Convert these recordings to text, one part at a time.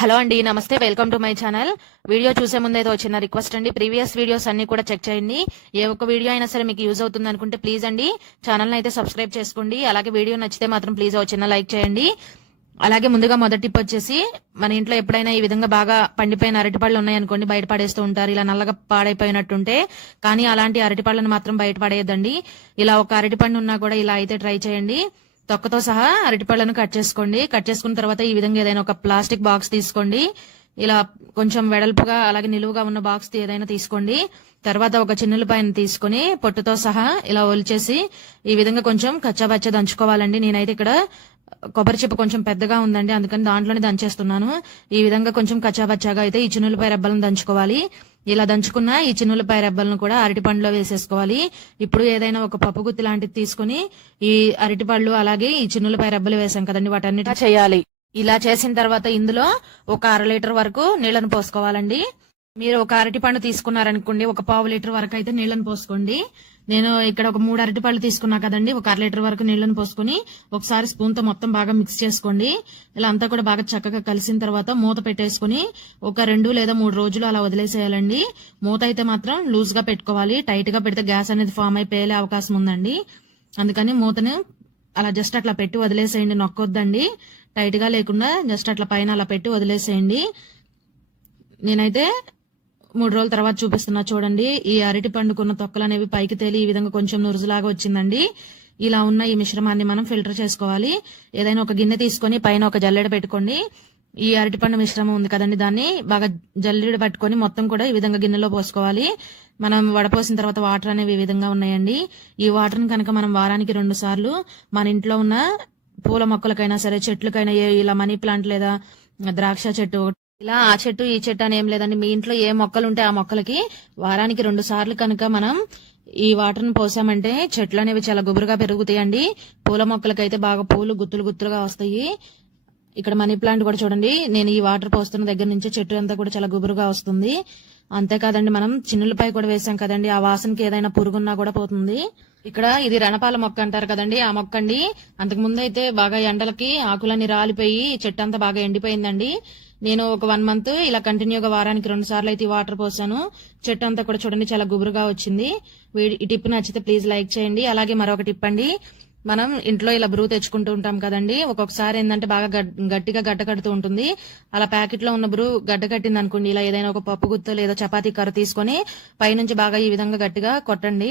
Hello అండి, నమస్తే. Welcome to my channel. Video చూసే ముందు అయితే చిన్న రిక్వెస్ట్ అండి, ప్రీవియస్ వీడియోస్ అన్ని కూడా చెక్ చేయండి. ఏ ఒక్క వీడియో అయినా సరే మీకు యూజ్ అవుతుంది అనుకుంటే ప్లీజ్ అండి ఛానల్ అయితే సబ్స్క్రైబ్ చేసుకోండి. అలాగే వీడియో నచ్చితే మాత్రం ప్లీజ్ చిన్న లైక్ చేయండి. అలాగే ముందుగా మొదటి టిప్ వచ్చేసి, మన ఇంట్లో ఎప్పుడైనా ఈ విధంగా బాగా పండిపోయిన అరటిపళ్ళు ఉన్నాయనుకోండి, బయట పడేస్తూ ఉంటారు ఇలా నల్లగా పాడైపోయినట్టుంటే. కానీ అలాంటి అరటిపళ్ళను మాత్రం బయట పడేయద్దండి. ఇలా ఒక అరటిపండు ఉన్నా కూడా ఇలా అయితే ట్రై చేయండి. తొక్కతో సహా అరటిపళ్ళను కట్ చేసుకోండి. కట్ చేసుకున్న తర్వాత ఈ విధంగా ఏదైనా ఒక ప్లాస్టిక్ బాక్స్ తీసుకోండి. ఇలా కొంచెం వెడల్పుగా అలాగే నిలువుగా ఉన్న బాక్స్ ఏదైనా తీసుకోండి. తర్వాత ఒక చిన్నులపాయను తీసుకుని పొట్టుతో సహా ఇలా ఒలిచేసి ఈ విధంగా కొంచెం కచ్చాబచ్చ దంచుకోవాలండి. నేనైతే ఇక్కడ కొబ్బరి చిప్ప కొంచెం పెద్దగా ఉందండి, అందుకని దాంట్లోనే దంచేస్తున్నాను. ఈ విధంగా కొంచెం కచ్చాబచ్చాగా అయితే ఈ చిన్నులపాయ రెబ్బలను దంచుకోవాలి. ఇలా దంచుకున్న ఈ చిన్నులపాయ రెబ్బలను కూడా అరటిపండులో వేసేసుకోవాలి. ఇప్పుడు ఏదైనా ఒక పప్పు గుత్తి లాంటిది తీసుకుని ఈ అరటిపళ్ళు అలాగే ఈ చిన్నులపాయ రెబ్బలు వేసాం కదండి, వాటన్నిటి చేయాలి. ఇలా చేసిన తర్వాత ఇందులో ఒక 1/2 లీటర్ వరకు నీళ్లను పోసుకోవాలండి. మీరు ఒక అరటిపండు తీసుకున్నారనుకోండి, ఒక 1/2 లీటర్ వరకు అయితే నీళ్లను పోసుకోండి. నేను ఇక్కడ ఒక 3 అరటిపళ్ళు తీసుకున్నా కదండి, ఒక 1/2 లీటర్ వరకు నీళ్లను పోసుకుని ఒకసారి స్పూన్ తో మొత్తం బాగా మిక్స్ చేసుకోండి. ఇలా అంతా కూడా బాగా చక్కగా కలిసిన తర్వాత మూత పెట్టేసుకుని ఒక 2 లేదా 3 రోజులు అలా వదిలేసేయాలండి. మూత అయితే మాత్రం లూజ్ గా పెట్టుకోవాలి. టైట్ గా పెడితే గ్యాస్ అనేది ఫామ్ అయి పేలే అవకాశం ఉందండి. అందుకని మూతను అలా జస్ట్ అట్లా పెట్టి వదిలేసేయండి, నొక్కొద్దండి. టైట్ గా లేకుండా జస్ట్ అట్లా పైన అలా పెట్టి వదిలేసేయండి. నేనైతే 3 రోజుల తర్వాత చూపిస్తున్నా చూడండి. ఈ అరటి పండుకున్న తొక్కలు అనేవి పైకి తేలి ఈ విధంగా కొంచెం నురుజులాగా వచ్చిందండి. ఇలా ఉన్న ఈ మిశ్రమాన్ని మనం ఫిల్టర్ చేసుకోవాలి. ఏదైనా ఒక గిన్నె తీసుకొని పైన ఒక జల్లెడ పెట్టుకోండి. ఈ అరటిపండు మిశ్రమం ఉంది కదండి, దాన్ని బాగా జల్లెడ పట్టుకొని మొత్తం కూడా ఈ విధంగా గిన్నెలో పోసుకోవాలి. మనం వడపోసిన తర్వాత వాటర్ అనేవి ఈ విధంగా ఉన్నాయండి. ఈ వాటర్ ని కనుక మనం వారానికి 2 సార్లు మన ఇంట్లో ఉన్న పూల మొక్కలకైనా సరే, చెట్లకైనా, ఇలా మనీ ప్లాంట్ లేదా ద్రాక్ష చెట్టు, ఇలా ఆ చెట్టు ఈ చెట్టు అని ఏం లేదండి, మీ ఇంట్లో ఏ మొక్కలు ఉంటే ఆ మొక్కలకి వారానికి 2 సార్లు కనుక మనం ఈ వాటర్ ని పోసామంటే చెట్లు అనేవి చాలా గుబురుగా పెరుగుతాయండి. పూల మొక్కలకైతే బాగా పూలు గుత్తులు గుత్తులుగా వస్తాయి. ఇక్కడ మనీ ప్లాంట్ కూడా చూడండి, నేను ఈ వాటర్ పోస్తున్న దగ్గర నుంచి చెట్టు అంతా కూడా చాలా గుబురుగా వస్తుంది. అంతేకాదండి, మనం చిన్నులపై కూడా వేసాం కదండి, ఆ వాసనకి ఏదైనా పురుగున్నా కూడా పోతుంది. ఇక్కడ ఇది రణపాల మొక్క అంటారు కదండి, ఆ మొక్క అండి. అంతకు ముందు అయితే బాగా ఎండలకి ఆకులన్నీ రాలిపోయి చెట్టు అంతా బాగా ఎండిపోయిందండి. నేను ఒక 1 మంత్ ఇలా కంటిన్యూగా వారానికి 2 సార్లు అయితే వాటర్ పోసాను. చెట్టు అంతా కూడా చూడండి చాలా గుబురుగా వచ్చింది. ఈ టిప్ నచ్చితే ప్లీజ్ లైక్ చేయండి. అలాగే మరొక టిప్ అండి, మనం ఇంట్లో ఇలా బ్రూ తెచ్చుకుంటూ ఉంటాం కదండి, ఒక్కొక్కసారి ఏంటంటే బాగా గట్టిగా గడ్డ కడుతూ ఉంటుంది. అలా ప్యాకెట్ లో ఉన్న బ్రూ గడ్డ కట్టింది అనుకోండి, ఇలా ఏదైనా ఒక పప్పు గుత్త లేదా చపాతీ కర్ర తీసుకొని పైనుంచి బాగా ఈ విధంగా గట్టిగా కొట్టండి.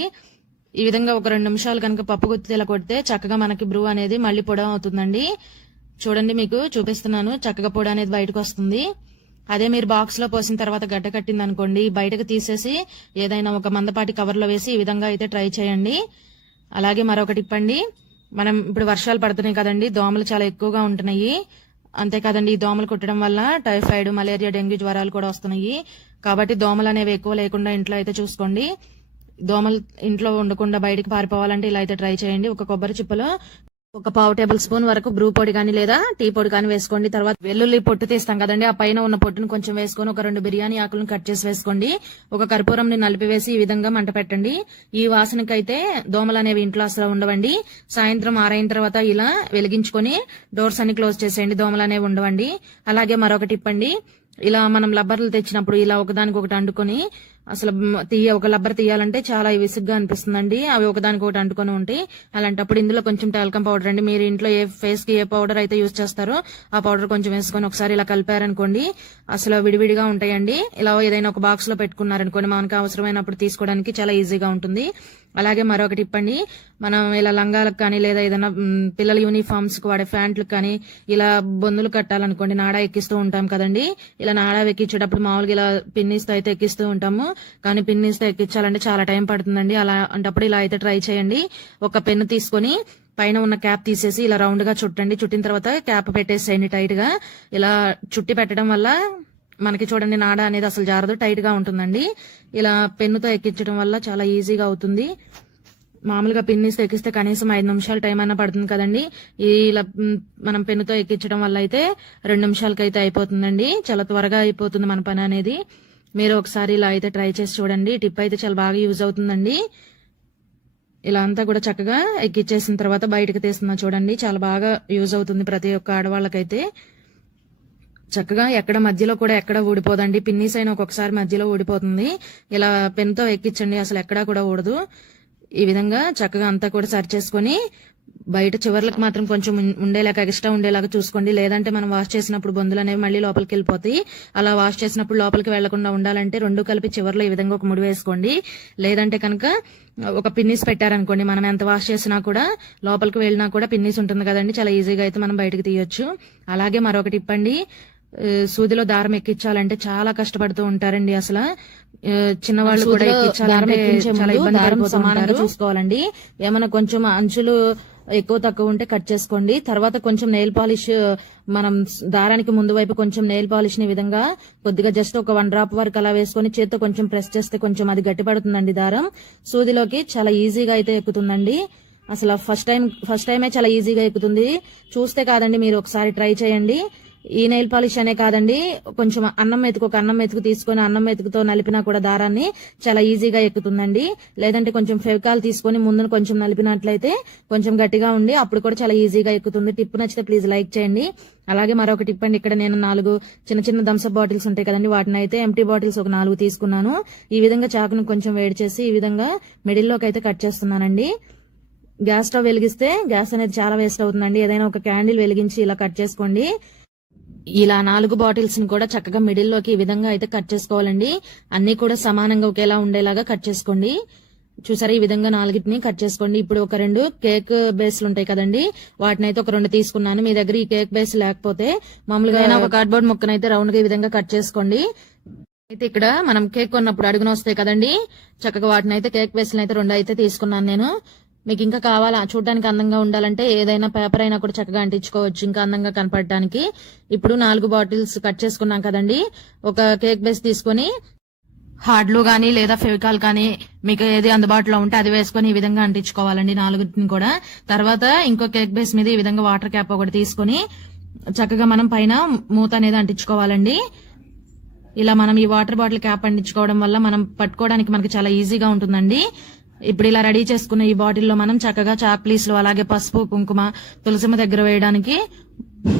ఈ విధంగా ఒక 2 నిమిషాలు కనుక పప్పు గుత్తి ఇలా కొడితే చక్కగా మనకి బ్రూ అనేది మళ్ళీ పొడి అవుతుందండి. చూడండి, మీకు చూపిస్తున్నాను, చక్కగా పొడి అనేది బయటకు వస్తుంది. అదే మీరు బాక్స్ లో పోసిన తర్వాత గడ్డ కట్టింది అనుకోండి, బయటకు తీసేసి ఏదైనా ఒక మందపాటి కవర్ లో వేసి ఈ విధంగా అయితే ట్రై చేయండి. అలాగే మరొక టిప్ అండి, మనం ఇప్పుడు వర్షాలు పడుతున్నాయి కదండి, దోమలు చాలా ఎక్కువగా ఉంటున్నాయి. అంతేకాదండి, ఈ దోమలు కుట్టడం వల్ల టైఫాయిడ్, మలేరియా, డెంగ్యూ జ్వరాలు కూడా వస్తున్నాయి. కాబట్టి దోమలు అనేవి ఎక్కువ లేకుండా ఇంట్లో అయితే చూసుకోండి. దోమలు ఇంట్లో ఉండకుండా బయటికి పారిపోవాలంటే ఇలా అయితే ట్రై చేయండి. ఒక కొబ్బరి చిప్పలో ఒక 1/2 టేబుల్ స్పూన్ వరకు బ్రూ పొడి కానీ లేదా టీ పొడి కానీ వేసుకోండి. తర్వాత వెల్లుల్లి పొట్టు తీస్తాం కదండి, ఆ పైన ఉన్న పొట్టును కొంచెం వేసుకొని ఒక 2 బిర్యానీ ఆకులను కట్ చేసి వేసుకోండి. ఒక కర్పూరం ని నలిపివేసి ఈ విధంగా మంట పెట్టండి. ఈ వాసనకైతే దోమలు అనేవి ఇంట్లో అసలు ఉండవండి. సాయంత్రం 6 అయిన తర్వాత ఇలా వెలిగించుకొని డోర్స్ అన్ని క్లోజ్ చేసేయండి, దోమలు అనేవి ఉండవండి. అలాగే మరొక టిప్ అండి, ఇలా మనం లబ్బర్లు తెచ్చినప్పుడు ఇలా ఒకదానికొకటి అంటుకొని అసలు ఒక లబ్బర్ తీయాలంటే చాలా విసుగ్గా అనిపిస్తుందండి. అవి ఒకదానికొకటి అంటుకొని ఉంటాయి. అలాంటప్పుడు ఇందులో కొంచెం టాల్కమ్ పౌడర్ అండి, మీరు ఇంట్లో ఏ ఫేస్ కి ఏ పౌడర్ అయితే యూజ్ చేస్తారో ఆ పౌడర్ కొంచెం వేసుకొని ఒకసారి ఇలా కలిపారనుకోండి, అసలు విడివిడిగా ఉంటాయండి. ఇలా ఏదైనా ఒక బాక్స్ లో పెట్టుకున్నారనుకోండి, మనకు అవసరమైనప్పుడు తీసుకోవడానికి చాలా ఈజీగా ఉంటుంది. అలాగే మరొక టిప్ అండి, మనం ఇలా లంగాలకు కానీ లేదా ఏదైనా పిల్లల యూనిఫామ్స్ కి వాడే ప్యాంట్లకు కానీ ఇలా బొందులు కట్టాలనుకోండి, నాడా ఎక్కిస్తూ ఉంటాం కదండి. ఇలా నాడా ఎక్కించేటప్పుడు మామూలుగా ఇలా పిన్నిస్తో అయితే ఎక్కిస్తూ ఉంటాము, కానీ పిన్నిస్తో ఎక్కించాలంటే చాలా టైం పడుతుందండి. అలాంటప్పుడు ఇలా అయితే ట్రై చేయండి. ఒక పెన్ను తీసుకొని పైన ఉన్న క్యాప్ తీసేసి ఇలా రౌండ్ గా చుట్టండి. చుట్టిన తర్వాత క్యాప్ పెట్టేసేయండి టైట్ గా. ఇలా చుట్టి పెట్టడం వల్ల మనకి చూడండి నాడ అనేది అసలు జారదు, టైట్ గా ఉంటుందండి. ఇలా పెన్నుతో ఎక్కించడం వల్ల చాలా ఈజీగా అవుతుంది. మామూలుగా పిన్నిస్తో ఎక్కిస్తే కనీసం 5 నిమిషాలు టైం అయినా పడుతుంది కదండి. ఇలా మనం పెన్నుతో ఎక్కించడం వల్ల అయితే 2 నిమిషాలకైతే అయిపోతుందండి. చాలా త్వరగా అయిపోతుంది మన పని అనేది. మీరు ఒకసారి ఇలా అయితే ట్రై చేసి చూడండి. టిప్ అయితే చాలా బాగా యూజ్ అవుతుందండి. ఇలా అంతా కూడా చక్కగా ఎక్కిచ్చేసిన తర్వాత బయటకు తీస్తున్నా చూడండి, చాలా బాగా యూజ్ అవుతుంది ప్రతి ఒక్క ఆడవాళ్ళకైతే. చక్కగా ఎక్కడ మధ్యలో కూడా ఎక్కడ ఊడిపోదండి. పిన్నీస్ అయినా ఒక్కొక్కసారి మధ్యలో ఊడిపోతుంది. ఇలా పెన్ తో ఎక్కించండి, అసలు ఎక్కడా కూడా ఊడదు. ఈ విధంగా చక్కగా అంతా కూడా సరి చేసుకొని బయట చివర్లకు మాత్రం కొంచెం ఉండేలాగా ఎక్స్ట్రా ఉండేలాగా చూసుకోండి. లేదంటే మనం వాష్ చేసినప్పుడు బొందులు అనేవి మళ్ళీ లోపలికి వెళ్ళిపోతాయి. అలా వాష్ చేసినప్పుడు లోపలికి వెళ్లకుండా ఉండాలంటే రెండు కలిపి చివర్లో ఈ విధంగా ఒక ముడి వేసుకోండి. లేదంటే కనుక ఒక పిన్నీస్ పెట్టారనుకోండి, మనం ఎంత వాష్ చేసినా కూడా లోపలికి వెళ్ళినా కూడా పిన్నీస్ ఉంటుంది కదండి, చాలా ఈజీగా అయితే మనం బయటకు తీయొచ్చు. అలాగే మరొకటి ఇప్పండి, సూదిలో దారం ఎక్కించాలంటే చాలా కష్టపడుతూ ఉంటారండి. అసలు చిన్నవాళ్ళు కూడా ఎక్కించాలంటే చాలా ఇబ్బంది పడిపోతూ సమానంగా చూసుకోవాలండి. ఏమైనా కొంచెం అంచులు ఎక్కువ తక్కువ ఉంటే కట్ చేసుకోండి. తర్వాత కొంచెం నెయిల్ పాలిష్, మనం దారానికి ముందు వైపు కొంచెం నెయిల్ పాలిష్ ని విధంగా కొద్దిగా జస్ట్ ఒక 1 డ్రాప్ వరకు అలా వేసుకొని చేత్తో కొంచెం ప్రెస్ చేస్తే కొంచెం అది గట్టి పడుతుందండి. దారం సూదిలోకి చాలా ఈజీగా అయితే ఎక్కుతుందండి. అసలు ఫస్ట్ టైమే చాలా ఈజీగా ఎక్కుతుంది. చూస్తే కాదండి, మీరు ఒకసారి ట్రై చేయండి. ఈ నెయిల్ పాలిష్ అనే కాదండి, కొంచెం ఒక అన్నం మెతుకు తీసుకొని అన్నం మెతుకుతో నలిపినా కూడా దారాన్ని చాలా ఈజీగా ఎక్కుతుందండి. లేదంటే కొంచెం ఫెవికాల్ తీసుకొని ముందున కొంచెం నలిపినట్లయితే కొంచెం గట్టిగా ఉండి అప్పుడు కూడా చాలా ఈజీగా ఎక్కుతుంది. టిప్ నచ్చితే ప్లీజ్ లైక్ చేయండి. అలాగే మరొక టిప్ అండి, ఇక్కడ నేను 4 చిన్న చిన్న థమ్స్అప్ బాటిల్స్ ఉంటాయి కదండి, వాటిని అయితే ఎంటీ బాటిల్స్ ఒక 4 తీసుకున్నాను. ఈ విధంగా చాకును కొంచెం వేడి చేసి ఈ విధంగా మిడిల్లోకి అయితే కట్ చేస్తున్నానండి. గ్యాస్ స్టవ్ వెలిగిస్తే గ్యాస్ అనేది చాలా వేస్ట్ అవుతుందండి. ఏదైనా ఒక క్యాండిల్ వెలిగించి ఇలా కట్ చేసుకోండి. ఇలా 4 బాటిల్స్ ని కూడా చక్కగా మిడిల్ లోకి ఈ విధంగా అయితే కట్ చేసుకోవాలండి. అన్ని కూడా సమానంగా ఒకేలా ఉండేలాగా కట్ చేసుకోండి. చూసారా, ఈ విధంగా 4ని కట్ చేసుకోండి. ఇప్పుడు ఒక 2 కేక్ బేస్లు ఉంటాయి కదండి, వాటిని అయితే ఒక 2 తీసుకున్నాను. మీ దగ్గర ఈ కేక్ బేస్ లేకపోతే మామూలుగా ఒక కార్డ్బోర్డ్ ముక్కనైతే రౌండ్ గా ఈ విధంగా కట్ చేసుకోండి. అయితే ఇక్కడ మనం కేక్ కొన్నప్పుడు అడుగున వస్తాయి కదండి, చక్కగా వాటిని అయితే కేక్ బేస్లు అయితే 2 అయితే తీసుకున్నాను నేను. మీకు ఇంకా కావాలా, చూడడానికి అందంగా ఉండాలంటే ఏదైనా పేపర్ అయినా కూడా చక్కగా అంటించుకోవచ్చు ఇంకా అందంగా కనపడడానికి. ఇప్పుడు 4 బాటిల్స్ కట్ చేసుకున్నాం కదండి, ఒక కేక్ బేస్ తీసుకొని హార్డ్లు గానీ లేదా ఫెవికాల్ కానీ మీకు ఏది అందుబాటులో ఉంటే అది వేసుకొని ఈ విధంగా అంటించుకోవాలండి 4ని కూడా. తర్వాత ఇంకో కేక్ బేస్ మీద ఈ విధంగా వాటర్ క్యాప్ ఒకటి తీసుకొని చక్కగా మనం పైన మూత అనేది అంటించుకోవాలండి. ఇలా మనం ఈ వాటర్ బాటిల్ క్యాప్ అంటించుకోవడం వల్ల మనం పట్టుకోవడానికి మనకి చాలా ఈజీగా ఉంటుందండి. ఇప్పుడు ఇలా రెడీ చేసుకున్న ఈ బాటిల్లో మనం చక్కగా చాక్ పీస్లు, అలాగే పసుపు, కుంకుమ, తులసిమ దగ్గర వేయడానికి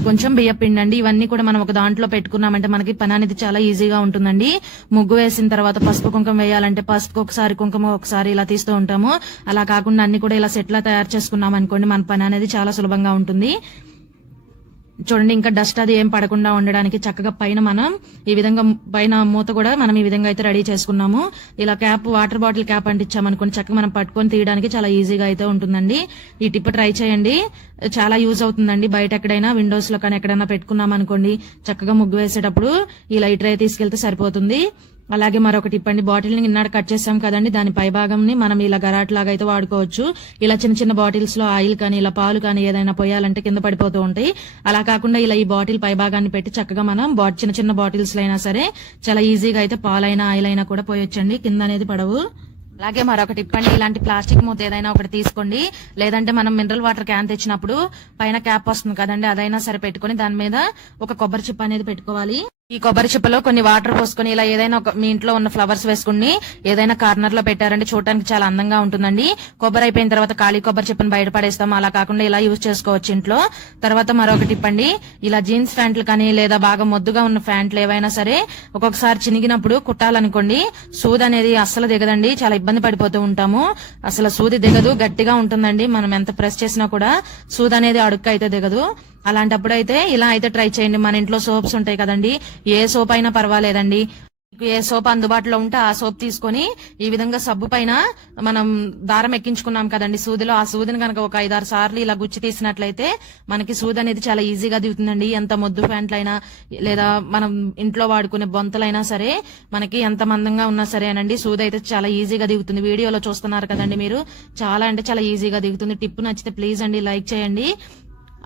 కొంచెం బియ్యం పిండి అండి, ఇవన్నీ కూడా మనం ఒక దాంట్లో పెట్టుకున్నామంటే మనకి పని అనేది చాలా ఈజీగా ఉంటుందండి. ముగ్గు వేసిన తర్వాత పసుపు కుంకుమ వేయాలంటే పసుపు ఒకసారి, కుంకుమ ఒకసారి ఇలా తీస్తూ ఉంటాము. అలా కాకుండా అన్ని కూడా ఇలా సెట్లా తయారు చేసుకున్నాం అనుకోండి, మన పని అనేది చాలా సులభంగా ఉంటుంది. చూడండి, ఇంకా డస్ట్ అది ఏం పడకుండా ఉండడానికి చక్కగా పైన మనం ఈ విధంగా పైన మూత కూడా మనం ఈ విధంగా అయితే రెడీ చేసుకున్నాము. ఇలా క్యాప్, వాటర్ బాటిల్ క్యాప్ అంటించామనుకోండి చక్కగా మనం పట్టుకొని తీయడానికి చాలా ఈజీగా అయితే ఉంటుందండి. ఈ టిప్ ట్రై చేయండి, చాలా యూజ్ అవుతుందండి. బయట ఎక్కడైనా విండోస్ లో కానీ ఎక్కడైనా పెట్టుకున్నాం అనుకోండి, చక్కగా ముగ్గు వేసేటప్పుడు ఈ లైట్ అయితే తీసుకెళ్తే సరిపోతుంది. అలాగే మరొకటి ఇప్పండి, బాటిల్ ని ఇన్నాడు కట్ చేసాం కదండి, దాని పై భాగం ని మనం ఇలా గరాట్ లాగా అయితే వాడుకోవచ్చు. ఇలా చిన్న చిన్న బాటిల్స్ లో ఆయిల్ కానీ ఇలా పాలు కానీ ఏదైనా పోయాలంటే కింద పడిపోతూ ఉంటాయి. అలా కాకుండా ఇలా ఈ బాటిల్ పై భాగాన్ని పెట్టి చక్కగా మనం చిన్న చిన్న బాటిల్స్ లో అయినా సరే చాలా ఈజీగా అయితే పాలైనా ఆయిల్ అయినా కూడా పోయొచ్చండి, కింద అనేది పడవు. అలాగే మరొకటి ఇప్పండి, ఇలాంటి ప్లాస్టిక్ మూత ఏదైనా ఒకటి తీసుకోండి. లేదంటే మనం మినరల్ వాటర్ క్యాన్ తెచ్చినప్పుడు పైన క్యాప్ వస్తుంది కదండి, అదైనా సరే పెట్టుకుని దాని మీద ఒక కొబ్బరి చిప్ప అనేది పెట్టుకోవాలి. ఈ కొబ్బరి చిప్పలో కొన్ని వాటర్ పోసుకొని ఇలా ఏదైనా ఒక మీ ఇంట్లో ఉన్న ఫ్లవర్స్ వేసుకుని ఏదైనా కార్నర్ లో పెట్టారంటే చూడడానికి చాలా అందంగా ఉంటుందండి. కొబ్బరి అయిపోయిన తర్వాత ఖాళీ కొబ్బరి చిప్పని బయటపడేస్తాం, అలా కాకుండా ఇలా యూజ్ చేసుకోవచ్చు ఇంట్లో. తర్వాత మరొకటి ఇప్పండి, ఇలా జీన్స్ ప్యాంట్లు కానీ లేదా బాగా మొద్దుగా ఉన్న ప్యాంట్లు ఏవైనా సరే ఒక్కొక్కసారి చినిగినప్పుడు కుట్టాలనుకోండి, సూది అనేది అస్సలు దిగదండి, చాలా ఇబ్బంది పడిపోతూ ఉంటాము. అసలు సూది దిగదు, గట్టిగా ఉంటుందండి. మనం ఎంత ప్రెస్ చేసినా కూడా సూది అనేది అడుక్కు అయితే దిగదు. అలాంటప్పుడు అయితే ఇలా అయితే ట్రై చేయండి. మన ఇంట్లో సోప్స్ ఉంటాయి కదండి, ఏ సోప్ అయినా పర్వాలేదండి. ఏ సోప్ అందుబాటులో ఉంటే ఆ సోప్ తీసుకొని ఈ విధంగా సబ్బు పైన మనం దారం ఎక్కించుకున్నాం కదండి సూదిలో, ఆ సూదిని కనుక ఒక 5-6 సార్లు ఇలా గుచ్చి తీసినట్లయితే మనకి సూది అనేది చాలా ఈజీగా దిగుతుందండి. ఎంత మొద్దు ప్యాంట్లైనా లేదా మనం ఇంట్లో వాడుకునే బొంతలైనా సరే మనకి ఎంత మందంగా ఉన్నా సరేనండి, సూది అయితే చాలా ఈజీగా దిగుతుంది. వీడియోలో చూస్తున్నారు కదండి మీరు, చాలా అంటే చాలా ఈజీగా దిగుతుంది. టిప్ నచ్చితే ప్లీజ్ అండి లైక్ చేయండి.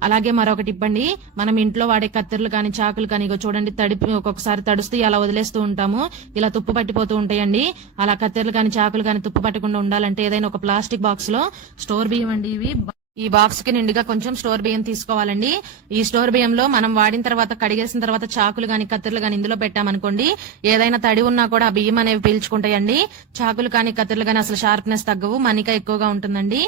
అలాగే మరొకటి ఇవ్వండి, మనం ఇంట్లో వాడే కత్తెరలు కానీ చాకులు కానీ చూడండి, ఒక్కొక్కసారి తడుస్తూ అలా వదిలేస్తూ ఉంటాము, ఇలా తుప్పు పట్టిపోతూ ఉంటాయండి. అలా కత్తెరలు కానీ చాకులు కానీ తుప్పు పట్టకుండా ఉండాలంటే ఏదైనా ఒక ప్లాస్టిక్ బాక్స్ లో స్టోర్ బియ్యం అండి ఇవి ఈ బాక్స్ కి నిండుగా కొంచెం స్టోర్ బియ్యం తీసుకోవాలండి. ఈ స్టోర్ బియ్యంలో మనం వాడిన తర్వాత కడిగేసిన తర్వాత చాకులు గాని కత్తిర్లు గాని ఇందులో పెట్టామనుకోండి, ఏదైనా తడి ఉన్నా కూడా ఆ బియ్యం అనేవి పీల్చుకుంటాయండి. చాకులు కానీ కత్తిర్లు కానీ అసలు షార్ప్నెస్ తగ్గవు, మన్నిక ఎక్కువగా ఉంటుందండి.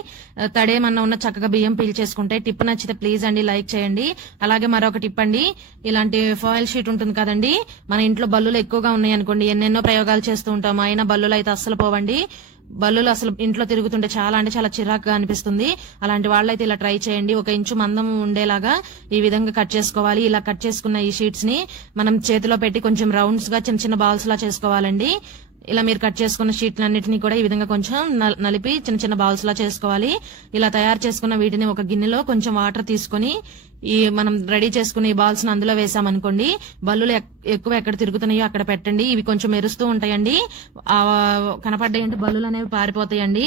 తడేమన్నా ఉన్న చక్కగా బియ్యం పీల్చేసుకుంటాయి. టిప్ నచ్చితే ప్లీజ్ అండి లైక్ చేయండి. అలాగే మరొక టిప్ అండి, ఇలాంటి ఫాయిల్ షీట్ ఉంటుంది కదండి, మన ఇంట్లో బల్లులు ఎక్కువగా ఉన్నాయి అనుకోండి, ఎన్నెన్నో ప్రయోగాలు చేస్తూ ఉంటాం, అయినా బల్లులు అయితే అస్సలు పోవండి. బల్లులు అసలు ఇంట్లో తిరుగుతుంటే చాలా అంటే చాలా చిరాకుగా అనిపిస్తుంది. అలాంటి వాళ్ళైతే ఇలా ట్రై చేయండి. 1 ఇంచు మందం ఉండేలాగా ఈ విధంగా కట్ చేసుకోవాలి. ఇలా కట్ చేసుకున్న ఈ షీట్స్ ని మనం చేతిలో పెట్టి కొంచెం రౌండ్స్ గా చిన్న చిన్న బాల్స్ లా చేసుకోవాలండి. ఇలా మీరు కట్ చేసుకున్న షీట్లన్నిటిని కూడా ఈ విధంగా కొంచెం నలిపి చిన్న చిన్న బాల్స్ లా చేసుకోవాలి. ఇలా తయారు చేసుకున్న వీటిని ఒక గిన్నెలో కొంచెం వాటర్ తీసుకొని ఈ మనం రెడీ చేసుకున్న ఈ బాల్స్ ని అందులో వేసామనుకోండి, బల్లులు ఎక్కువ ఎక్కడ తిరుగుతున్నాయో అక్కడ పెట్టండి. ఇవి కొంచెం మెరుస్తూ ఉంటాయండి. కనపడ్డాయంటే బల్లులు అనేవి పారిపోతాయండి.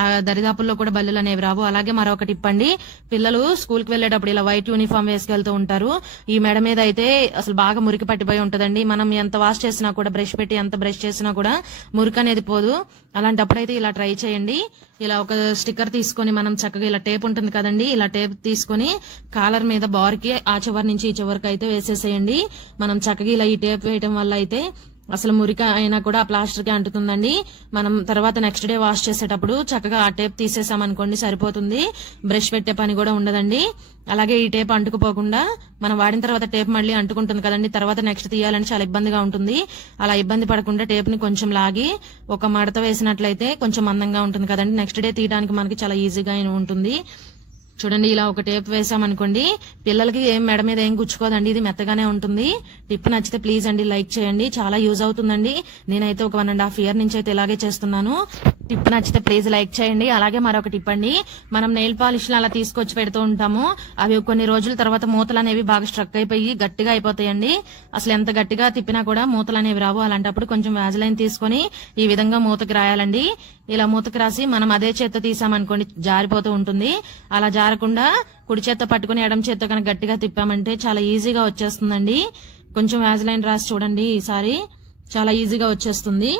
ఆ దరిదాపుల్లో కూడా బల్లులు అనేవి రావు. అలాగే మరొకటి ఇప్పండి, పిల్లలు స్కూల్ కి వెళ్లేటప్పుడు ఇలా వైట్ యూనిఫామ్ వేసుకెళ్తూ ఉంటారు. ఈ మెడ మీద అయితే అసలు బాగా మురికి పట్టిపోయి ఉంటదండి. మనం ఎంత వాష్ చేసినా కూడా, బ్రష్ పెట్టి ఎంత బ్రష్ చేసినా కూడా మురికి అనేది పోదు. అలాంటప్పుడైతే ఇలా ట్రై చేయండి. ఇలా ఒక స్టిక్కర్ తీసుకొని మనం చక్కగా ఇలా టేప్ ఉంటుంది కదండి, ఇలా టేప్ తీసుకొని కాలర్ మీద బార్కి ఆ చివరి నుంచి ఈ చివరికి అయితే వేసేసేయండి. మనం చక్కగా ఇలా ఈ టేప్ వేయటం వల్ల అయితే అసలు మురిక అయినా కూడా ఆ ప్లాస్టర్ కి అంటుతుందండి. మనం తర్వాత నెక్స్ట్ డే వాష్ చేసేటప్పుడు చక్కగా ఆ టేప్ తీసేసామనుకోండి సరిపోతుంది. బ్రష్ పెట్టే పని కూడా ఉండదండి. అలాగే ఈ టేప్ అంటుకుపోకుండా మనం వాడిన తర్వాత టేప్ మళ్ళీ అంటుకుంటుంది కదండి, తర్వాత నెక్స్ట్ తీయాలని చాలా ఇబ్బందిగా ఉంటుంది. అలా ఇబ్బంది పడకుండా టేప్ ని కొంచెం లాగి ఒక మడత వేసినట్లయితే కొంచెం మందంగా ఉంటుంది కదండి, నెక్స్ట్ డే తీయడానికి మనకి చాలా ఈజీగా ఉంటుంది. చూడండి, ఇలా ఒక టేప్ వేసామనుకోండి, పిల్లలకి ఏం మెడ మీద ఏం గుచ్చుకోదండి, ఇది మెత్తగానే ఉంటుంది. టిప్ నచ్చితే ప్లీజ్ అండి లైక్ చేయండి, చాలా యూజ్ అవుతుందండి. నేనైతే ఒక 1.5 year నుంచి అయితే ఇలాగే చేస్తున్నాను. టిప్ నచ్చితే ప్లీజ్ లైక్ చేయండి. అలాగే మరొక టిప్ అండి, మనం నెయిల్ పాలిష్ అలా తీసుకొచ్చి పెడుతూ ఉంటాము, అవి కొన్ని రోజుల తర్వాత మూతలు అనేవి బాగా స్ట్రక్ అయిపోయి గట్టిగా అయిపోతాయండి. అసలు ఎంత గట్టిగా తిప్పినా కూడా మూతలు అనేవి రావు. అలాంటప్పుడు కొంచెం వ్యాజిలైన్ తీసుకొని ఈ విధంగా మూతకి రాయాలండి. ఇలా మూతకి రాసి మనం అదే చేత్తో తీసామనుకోండి జారిపోతూ ఉంటుంది. అలా జారకుండా కుడి చేత్తో పట్టుకుని ఎడమ చేత్తో కనుక గట్టిగా తిప్పామంటే చాలా ఈజీగా వచ్చేస్తుందండి. కొంచెం వ్యాజిలైన్ రాసి చూడండి, ఈసారి చాలా ఈజీగా వచ్చేస్తుంది.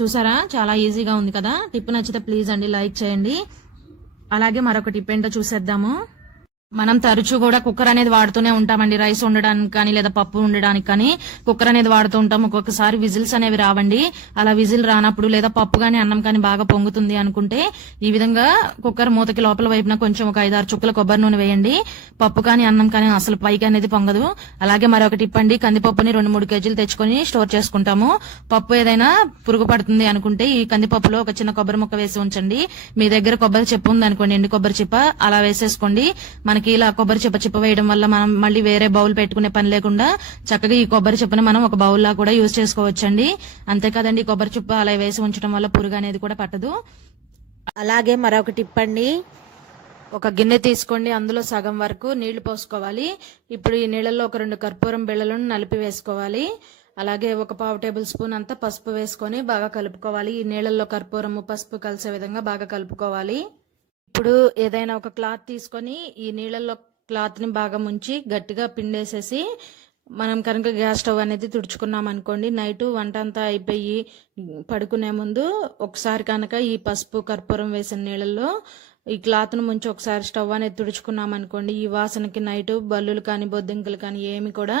చూసారా, చాలా ఈజీగా ఉంది కదా. టిప్ నచ్చితే ప్లీజ్ అండి లైక్ చేయండి. అలాగే మరొక టిప్ ఏంటో చూసేద్దాము. మనం తరచూ కూడా కుక్కర్ అనేది వాడుతూనే ఉంటామండి, రైస్ వండడానికి కానీ లేదా పప్పు వండడానికి కానీ కుక్కర్ అనేది వాడుతూ ఉంటాం. ఒక్కొక్కసారి విజిల్స్ అనేవి రావండి. అలా విజిల్ రానప్పుడు లేదా పప్పు కానీ అన్నం కానీ బాగా పొంగుతుంది అనుకుంటే ఈ విధంగా కుక్కర్ మూతకి లోపల వైపున కొంచెం ఒక 5-6 చుక్కల కొబ్బరి నూనె వేయండి. పప్పు కానీ అన్నం కానీ అసలు పైకి అనేది పొంగదు. అలాగే మరొకటి ఇప్పండి, కందిపప్పుని 2-3 కేజీలు తెచ్చుకొని స్టోర్ చేసుకుంటాము. పప్పు ఏదైనా పురుగు పడుతుంది అనుకుంటే ఈ కందిపప్పులో ఒక చిన్న కొబ్బరి ముక్క వేసి ఉంచండి. మీ దగ్గర కొబ్బరి చెప్పు ఉంది అనుకోండి, ఎండు కొబ్బరి చిప్ప అలా వేసేసుకోండి. మనకి ఇలా కొబ్బరి చిప్ప వేయడం వల్ల మనం మళ్ళీ వేరే బౌల్ పెట్టుకునే పని లేకుండా చక్కగా ఈ కొబ్బరి చిప్పని మనం ఒక బౌల్ లా కూడా యూజ్ చేసుకోవచ్చండి. అంతే కదండి, కొబ్బరి చిప్ప అలా వేసి ఉంచడం వల్ల పురుగు అనేది కూడా పట్టదు. అలాగే మరొక టిప్ అండి, ఒక గిన్నె తీసుకోండి, అందులో సగం వరకు నీళ్లు పోసుకోవాలి. ఇప్పుడు ఈ నీళ్ళల్లో ఒక 2 కర్పూరం బిళ్ళలను నలిపి వేసుకోవాలి. అలాగే ఒక 1/2 టేబుల్ స్పూన్ అంతా పసుపు వేసుకొని బాగా కలుపుకోవాలి. ఈ నీళ్ళల్లో కర్పూరము పసుపు కలిసే విధంగా బాగా కలుపుకోవాలి. ఇప్పుడు ఏదైనా ఒక క్లాత్ తీసుకొని ఈ నీళ్ళల్లో క్లాత్ ని బాగా ముంచి గట్టిగా పిండేసేసి మనం కనుక గ్యాస్ స్టవ్ అనేది తుడుచుకున్నాం అనుకోండి, నైట్ వంట అంతా అయిపోయి పడుకునే ముందు ఒకసారి కనుక ఈ పసుపు కర్పూరం వేసిన నీళ్ళల్లో ఈ క్లాత్ ను ముంచి ఒకసారి స్టవ్ అనేది తుడుచుకున్నాం అనుకోండి, ఈ వాసనకి నైట్ బల్లులు కానీ బొద్దింకలు కానీ ఏమి కూడా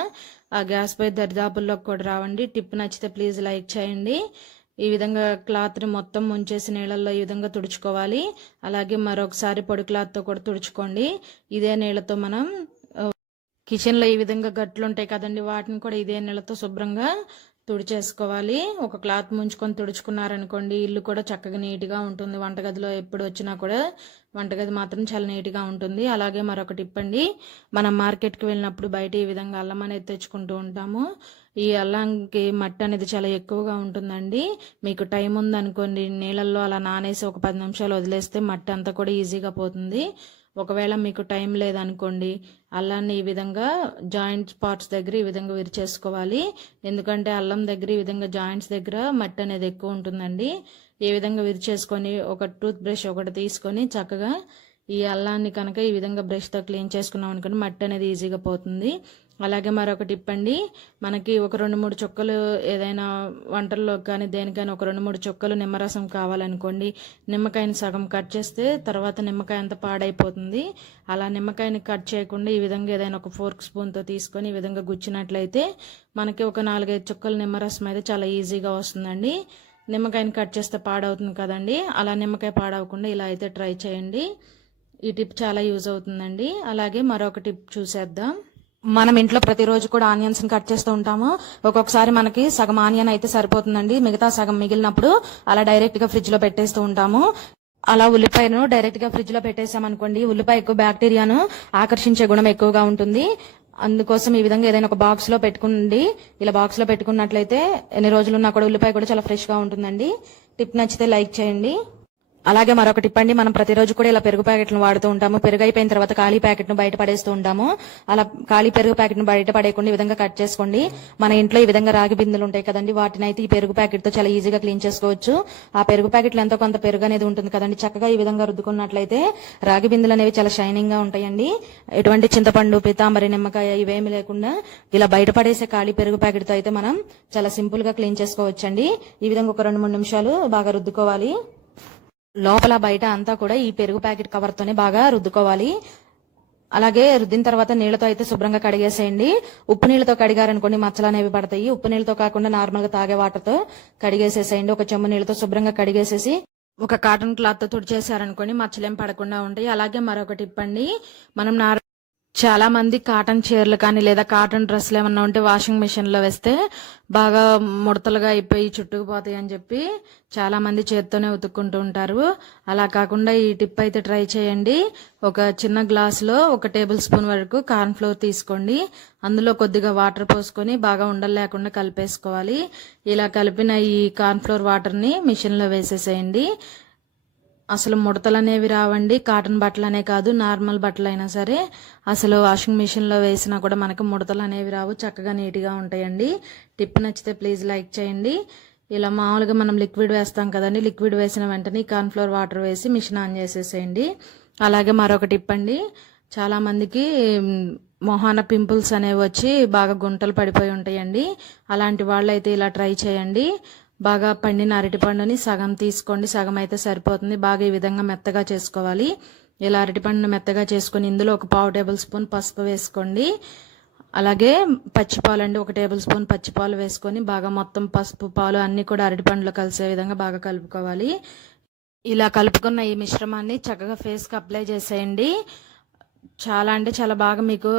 ఆ గ్యాస్ పై దరిదాపుల్లోకి కూడా రావండి. టిప్ నచ్చితే ప్లీజ్ లైక్ చేయండి. ఈ విధంగా క్లాత్ ని మొత్తం ముంచేసి నీళ్ళల్లో ఈ విధంగా తుడుచుకోవాలి. అలాగే మరొకసారి పొడి క్లాత్ తో కూడా తుడుచుకోండి. ఇదే నీళ్ళతో మనం కిచెన్ లో ఈ విధంగా గట్లు ఉంటాయి కదండి, వాటిని కూడా ఇదే నీళ్ళతో శుభ్రంగా తుడిచేసుకోవాలి. ఒక క్లాత్ ముంచుకొని తుడుచుకున్నారనుకోండి, ఇల్లు కూడా చక్కగా నీట్ గా ఉంటుంది. వంటగదిలో ఎప్పుడు వచ్చినా కూడా వంటగది మాత్రం చాలా నీట్ గా ఉంటుంది. అలాగే మరొకటి ఇప్పండి, మనం మార్కెట్ కి వెళ్ళినప్పుడు బయట ఈ విధంగా అల్లం అనేది తెచ్చుకుంటూ ఉంటాము. ఈ అల్లంకి మట్టి అనేది చాలా ఎక్కువగా ఉంటుందండి. మీకు టైం ఉందనుకోండి, నీళ్ళల్లో అలా నానేసి ఒక 10 నిమిషాలు వదిలేస్తే మట్టి అంతా కూడా ఈజీగా పోతుంది. ఒకవేళ మీకు టైం లేదనుకోండి, అల్లాన్ని ఈ విధంగా జాయింట్ పార్ట్స్ దగ్గర ఈ విధంగా విరిచేసుకోవాలి. ఎందుకంటే అల్లం దగ్గర ఈ విధంగా జాయింట్స్ దగ్గర మట్టి అనేది ఎక్కువ ఉంటుందండి. ఈ విధంగా విరిచేసుకొని ఒక టూత్ బ్రష్ ఒకటి తీసుకొని చక్కగా ఈ అల్లాన్ని కనుక ఈ విధంగా బ్రష్ తో క్లీన్ చేసుకున్నాం అనుకోండి, మట్టి అనేది ఈజీగా పోతుంది. అలాగే మరొక టిప్ అండి, మనకి ఒక 2-3 చుక్కలు ఏదైనా వంటల్లో కానీ దేనికైనా ఒక 2-3 చుక్కలు నిమ్మరసం కావాలనుకోండి, నిమ్మకాయని సగం కట్ చేస్తే తర్వాత నిమ్మకాయ అంతా పాడైపోతుంది. అలా నిమ్మకాయని కట్ చేయకుండా ఈ విధంగా ఏదైనా ఒక ఫోర్క్ స్పూన్తో తీసుకొని ఈ విధంగా గుచ్చినట్లయితే మనకి ఒక 4-5 చుక్కలు నిమ్మరసం అయితే చాలా ఈజీగా వస్తుందండి. నిమ్మకాయని కట్ చేస్తే పాడవుతుంది కదండి, అలా నిమ్మకాయ పాడవకుండా ఇలా అయితే ట్రై చేయండి. ఈ టిప్ చాలా యూజ్ అవుతుందండి. అలాగే మరొక టిప్ చూసేద్దాం. మనం ఇంట్లో ప్రతిరోజు కూడా ఆనియన్స్ ని కట్ చేస్తూ ఉంటాము. ఒక్కొక్కసారి మనకి సగం ఆనియన్ అయితే సరిపోతుందండి, మిగతా సగం మిగిలినప్పుడు అలా డైరెక్ట్ గా ఫ్రిడ్జ్ లో పెట్టేస్తూ ఉంటాము. అలా ఉల్లిపాయను డైరెక్ట్ గా ఫ్రిడ్జ్ లో పెట్టేసామనుకోండి, ఉల్లిపాయ ఎక్కువ బ్యాక్టీరియాను ఆకర్షించే గుణం ఎక్కువగా ఉంటుంది. అందుకోసం ఈ విధంగా ఏదైనా ఒక బాక్స్ లో పెట్టుకోండి. ఇలా బాక్స్ లో పెట్టుకున్నట్లయితే ఎన్ని రోజులున్నా కూడా ఉల్లిపాయ కూడా చాలా ఫ్రెష్ గా ఉంటుందండి. టిప్ నచ్చితే లైక్ చేయండి. అలాగే మరొక టిప్ అండి, మనం ప్రతిరోజు కూడా ఇలా పెరుగు ప్యాకెట్లను వాడుతూ ఉంటాము. పెరుగు అయిపోయిన తర్వాత ఖాళీ ప్యాకెట్ ను బయట పడేస్తూ ఉంటాము. అలా ఖాళీ పెరుగు ప్యాకెట్ ను బయట పడేయకుండా ఈ విధంగా కట్ చేసుకోండి. మన ఇంట్లో ఈ విధంగా రాగి బిందెలు ఉంటాయి కదండి, వాటిని అయితే ఈ పెరుగు ప్యాకెట్ తో చాలా ఈజీగా క్లీన్ చేసుకోవచ్చు. ఆ పెరుగు ప్యాకెట్లో ఎంతో కొంత పెరుగు అనేది ఉంటుంది కదండి, చక్కగా ఈ విధంగా రుద్దుకున్నట్లయితే రాగి బిందెలు అనేవి చాలా షైనింగ్ గా ఉంటాయండి. ఎటువంటి చింతపండు, పితాంబరి, నిమ్మకాయ ఇవేమి లేకుండా ఇలా బయట పడేసే ఖాళీ పెరుగు ప్యాకెట్ తో అయితే మనం చాలా సింపుల్ గా క్లీన్ చేసుకోవచ్చండి. ఈ విధంగా ఒక 2-3 నిమిషాలు బాగా రుద్దుకోవాలి. లోపల బయట అంతా కూడా ఈ పెరుగు ప్యాకెట్ కవర్ తోనే బాగా రుద్దుకోవాలి. అలాగే రుద్దిన తర్వాత నీళ్లతో అయితే శుభ్రంగా కడిగేసేయండి. ఉప్పు నీళ్లతో కడిగారనుకోండి మచ్చలు అనేవి పడతాయి. ఉప్పు నీళ్లతో కాకుండా నార్మల్ గా తాగే వాటర్ తో కడిగేసేసేయండి. ఒక చెంబు నీళ్లతో శుభ్రంగా కడిగేసేసి ఒక కాటన్ క్లాత్ తో తుడిచేసారనుకోండి మచ్చలేం పడకుండా ఉంటాయి. అలాగే మరొక టిప్ అండి, మనం చాలా మంది కాటన్ చీరలు కానీ లేదా కాటన్ డ్రెస్లు ఏమన్నా ఉంటే వాషింగ్ మెషిన్ లో వేస్తే బాగా ముడతలుగా అయిపోయి చుట్టుకుపోతాయి అని చెప్పి చాలా మంది చేత్తోనే ఉతుక్కుంటూ ఉంటారు. అలా కాకుండా ఈ టిప్ అయితే ట్రై చేయండి. ఒక చిన్న గ్లాస్ లో 1 టేబుల్ స్పూన్ వరకు కార్న్ ఫ్లోర్ తీసుకోండి. అందులో కొద్దిగా వాటర్ పోసుకొని బాగా ఉండలు లేకుండా కలిపేసుకోవాలి. ఇలా కలిపిన ఈ కార్న్ ఫ్లోర్ వాటర్ ని మిషన్ లో వేసేసేయండి. అసలు ముడతలు అనేవి రావండి. కాటన్ బట్టలు అనే కాదు, నార్మల్ బట్టలు అయినా సరే అసలు వాషింగ్ మిషన్ లో వేసినా కూడా మనకు ముడతలు అనేవి రావు, చక్కగా నీట్గా ఉంటాయండి. టిప్ నచ్చితే ప్లీజ్ లైక్ చేయండి. ఇలా మామూలుగా మనం లిక్విడ్ వేస్తాం కదండి, లిక్విడ్ వేసిన వెంటనే కార్న్ ఫ్లోర్ వాటర్ వేసి మిషన్ ఆన్ చేసేసేయండి. అలాగే మరొక టిప్ అండి, చాలా మందికి మొహాన పింపుల్స్ అనేవి వచ్చి బాగా గుంటలు పడిపోయి ఉంటాయండి. అలాంటి వాళ్ళైతే ఇలా ట్రై చేయండి. బాగా పండిన అరటిపండుని సగం తీసుకోండి, సగం అయితే సరిపోతుంది. బాగా ఈ విధంగా మెత్తగా చేసుకోవాలి. ఇలా అరటిపండును మెత్తగా చేసుకుని ఇందులో ఒక 1/2 టేబుల్ స్పూన్ పసుపు వేసుకోండి. అలాగే పచ్చిపాలు అండి, 1 టేబుల్ స్పూన్ పచ్చిపాలు వేసుకొని బాగా మొత్తం పసుపు పాలు అన్ని కూడా అరటిపండులో కలిసే విధంగా బాగా కలుపుకోవాలి. ఇలా కలుపుకున్న ఈ మిశ్రమాన్ని చక్కగా ఫేస్ కి అప్లై చేసేయండి. చాలా అంటే చాలా బాగా మీకు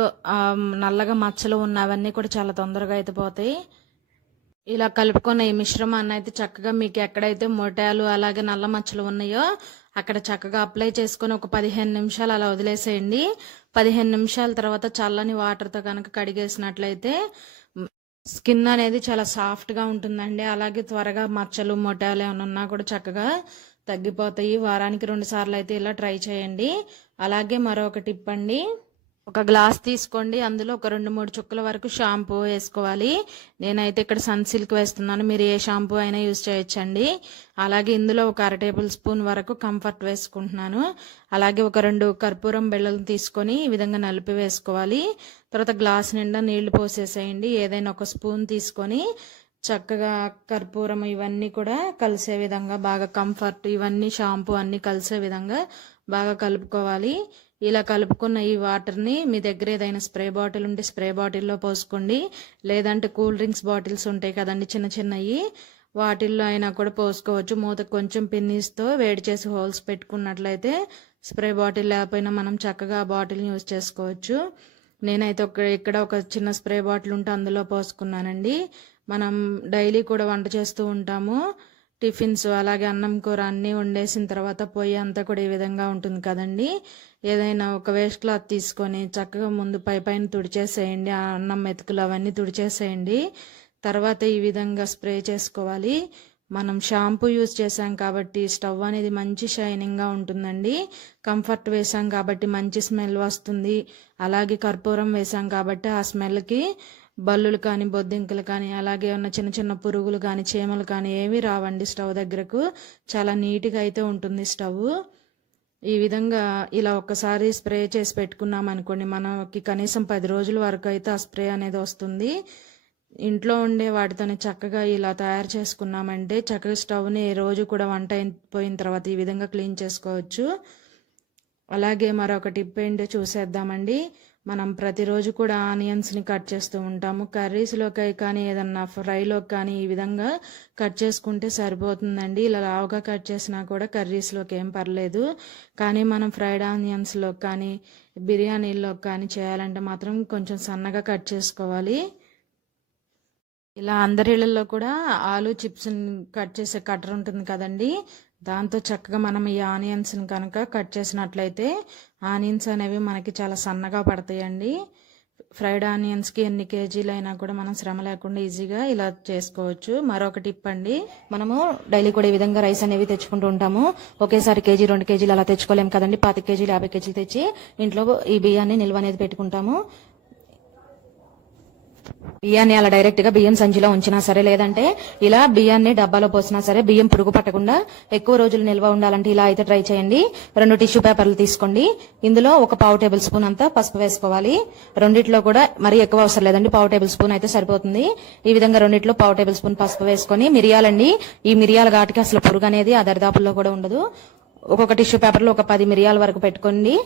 నల్లగా మచ్చలు ఉన్నవన్నీ కూడా చాలా తొందరగా అయితే పోతాయి. ఇలా కలుపుకున్న ఈ మిశ్రమాన్ని అయితే చక్కగా మీకు ఎక్కడైతే మొటాలు అలాగే నల్ల మచ్చలు ఉన్నాయో అక్కడ చక్కగా అప్లై చేసుకుని ఒక 15 నిమిషాలు అలా వదిలేసేయండి. 15 నిమిషాల తర్వాత చల్లని వాటర్ తో కనుక కడిగేసినట్లయితే స్కిన్ అనేది చాలా సాఫ్ట్ గా ఉంటుందండి. అలాగే త్వరగా మచ్చలు, మొటాలు ఏమైనా ఉన్నా కూడా చక్కగా తగ్గిపోతాయి. వారానికి 2 సార్లు అయితే ఇలా ట్రై చేయండి. అలాగే మరొక టిప్ అండి, ఒక గ్లాస్ తీసుకోండి, అందులో ఒక 2-3 చుక్కల వరకు షాంపూ వేసుకోవాలి. నేనైతే ఇక్కడ సన్ సిల్క్ వేస్తున్నాను, మీరు ఏ షాంపూ అయినా యూజ్ చేయొచ్చండి. అలాగే ఇందులో ఒక 1/2 టేబుల్ స్పూన్ వరకు కంఫర్ట్ వేసుకుంటున్నాను. అలాగే ఒక 2 కర్పూరం బిళ్ళలు తీసుకొని ఈ విధంగా నలిపి వేసుకోవాలి. తర్వాత గ్లాస్ నిండా నీళ్లు పోసేసేయండి. ఏదైనా ఒక స్పూన్ తీసుకొని చక్కగా కర్పూరం ఇవన్నీ కూడా కలిసే విధంగా బాగా కంఫర్ట్ ఇవన్నీ షాంపూ అన్ని కలిసే విధంగా బాగా కలుపుకోవాలి. ఇలా కలుపుకున్న ఈ వాటర్ని మీ దగ్గర ఏదైనా స్ప్రే బాటిల్ ఉంటే స్ప్రే బాటిల్లో పోసుకోండి, లేదంటే కూల్ డ్రింక్స్ బాటిల్స్ ఉంటాయి కదండి చిన్న చిన్నవి, వాటిల్లో అయినా కూడా పోసుకోవచ్చు. మూత కొంచెం పిన్నీస్తో వేడి చేసి హోల్స్ పెట్టుకున్నట్లయితే స్ప్రే బాటిల్ లేకపోయినా మనం చక్కగా ఆ బాటిల్ని యూజ్ చేసుకోవచ్చు. నేనైతే ఇక్కడ ఒక చిన్న స్ప్రే బాటిల్ ఉంటే అందులో పోసుకున్నానండి. మనం డైలీ కూడా వంట చేస్తూ ఉంటాము, టిఫిన్స్ అలాగే అన్నం కూర అన్నీ వండేసిన తర్వాత పొయ్యి అంతా కూడా ఈ విధంగా ఉంటుంది కదండి. ఏదైనా ఒక వేస్ట్ క్లాత్ తీసుకొని చక్కగా ముందు పైన తుడిచేసేయండి, ఆ అన్నం మెతుకులు అవన్నీ తుడిచేసేయండి. తర్వాత ఈ విధంగా స్ప్రే చేసుకోవాలి. మనం షాంపూ యూజ్ చేసాం కాబట్టి స్టవ్ అనేది మంచి షైనింగ్గా ఉంటుందండి. కంఫర్ట్ వేసాం కాబట్టి మంచి స్మెల్ వస్తుంది. అలాగే కర్పూరం వేసాం కాబట్టి ఆ స్మెల్కి బల్లులు కానీ బొద్దింకలు కానీ అలాగే ఉన్న చిన్న చిన్న పురుగులు కానీ చీమలు కానీ ఏమీ రావండి స్టవ్ దగ్గరకు. చాలా నీట్గా అయితే ఉంటుంది స్టవ్. ఈ విధంగా ఇలా ఒక్కసారి స్ప్రే చేసి పెట్టుకున్నాం అనుకోండి, మనకి కనీసం 10 రోజుల వరకు అయితే ఆ స్ప్రే అనేది వస్తుంది. ఇంట్లో ఉండే వాటితోనే చక్కగా ఇలా తయారు చేసుకున్నామంటే చక్కగా స్టవ్ని ఏ రోజు కూడా వంట అయిపోయిన తర్వాత ఈ విధంగా క్లీన్ చేసుకోవచ్చు. అలాగే మరొక టిప్ ఏంటో చూసేద్దామండి. మనం ప్రతిరోజు కూడా ఆనియన్స్ని కట్ చేస్తూ ఉంటాము. కర్రీస్లోకి కానీ ఏదన్నా ఫ్రైలోకి కానీ ఈ విధంగా కట్ చేసుకుంటే సరిపోతుందండి. ఇలా లావుగా కట్ చేసినా కూడా కర్రీస్లోకి ఏం పర్లేదు. కానీ మనం ఫ్రైడ్ ఆనియన్స్లోకి కానీ బిర్యానీలోకి కానీ చేయాలంటే మాత్రం కొంచెం సన్నగా కట్ చేసుకోవాలి. ఇలా అందరి ఇళ్ళల్లో కూడా ఆలు చిప్స్ని కట్ చేసే కట్టర్ ఉంటుంది కదండి, దాంతో చక్కగా మనం ఈ ఆనియన్స్ని కనుక కట్ చేసినట్లయితే ఆనియన్స్ అనేవి మనకి చాలా సన్నగా పడతాయండి. ఫ్రైడ్ ఆనియన్స్కి ఎన్ని కేజీలైనా కూడా మనం శ్రమ లేకుండా ఈజీగా ఇలా చేసుకోవచ్చు. మరొక టిప్ అండి, మనము డైలీ కూడా ఈ విధంగా రైస్ అనేవి తెచ్చుకుంటూ ఉంటాము. ఒకేసారి 1 కేజీ 2 కేజీలు అలా తెచ్చుకోలేము కదండి. 25 కేజీలు 50 కేజీలు తెచ్చి ఇంట్లో ఈ బియ్యాన్ని నిల్వ అనేది పెట్టుకుంటాము. బియ్యాన్ని అలా డైరెక్ట్ గా బియ్యం సంచిలో ఉంచినా సరే, లేదంటే ఇలా బియ్యాన్ని డబ్బాలో పోసినా సరే, బియ్యం పురుగు పట్టకుండా ఎక్కువ రోజులు నిల్వ ఉండాలంటే ఇలా అయితే ట్రై చేయండి. 2 టిష్యూ పేపర్లు తీసుకోండి. ఇందులో ఒక 1/2 టేబుల్ స్పూన్ అంతా పసుపు వేసుకోవాలి. రెండిట్లో కూడా మరీ ఎక్కువ అవసరం లేదండి, 1/2 టేబుల్ స్పూన్ అయితే సరిపోతుంది. ఈ విధంగా రెండిట్లో 1/2 టేబుల్ స్పూన్ పసుపు వేసుకొని, మిరియాలండి, ఈ మిరియాల ఘాటుకి అసలు పురుగు అనేది ఆ దరిదాపుల్లో కూడా ఉండదు. ఒక్కొక్క టిష్యూ పేపర్లో ఒక 10 మిరియాల వరకు పెట్టుకోండి.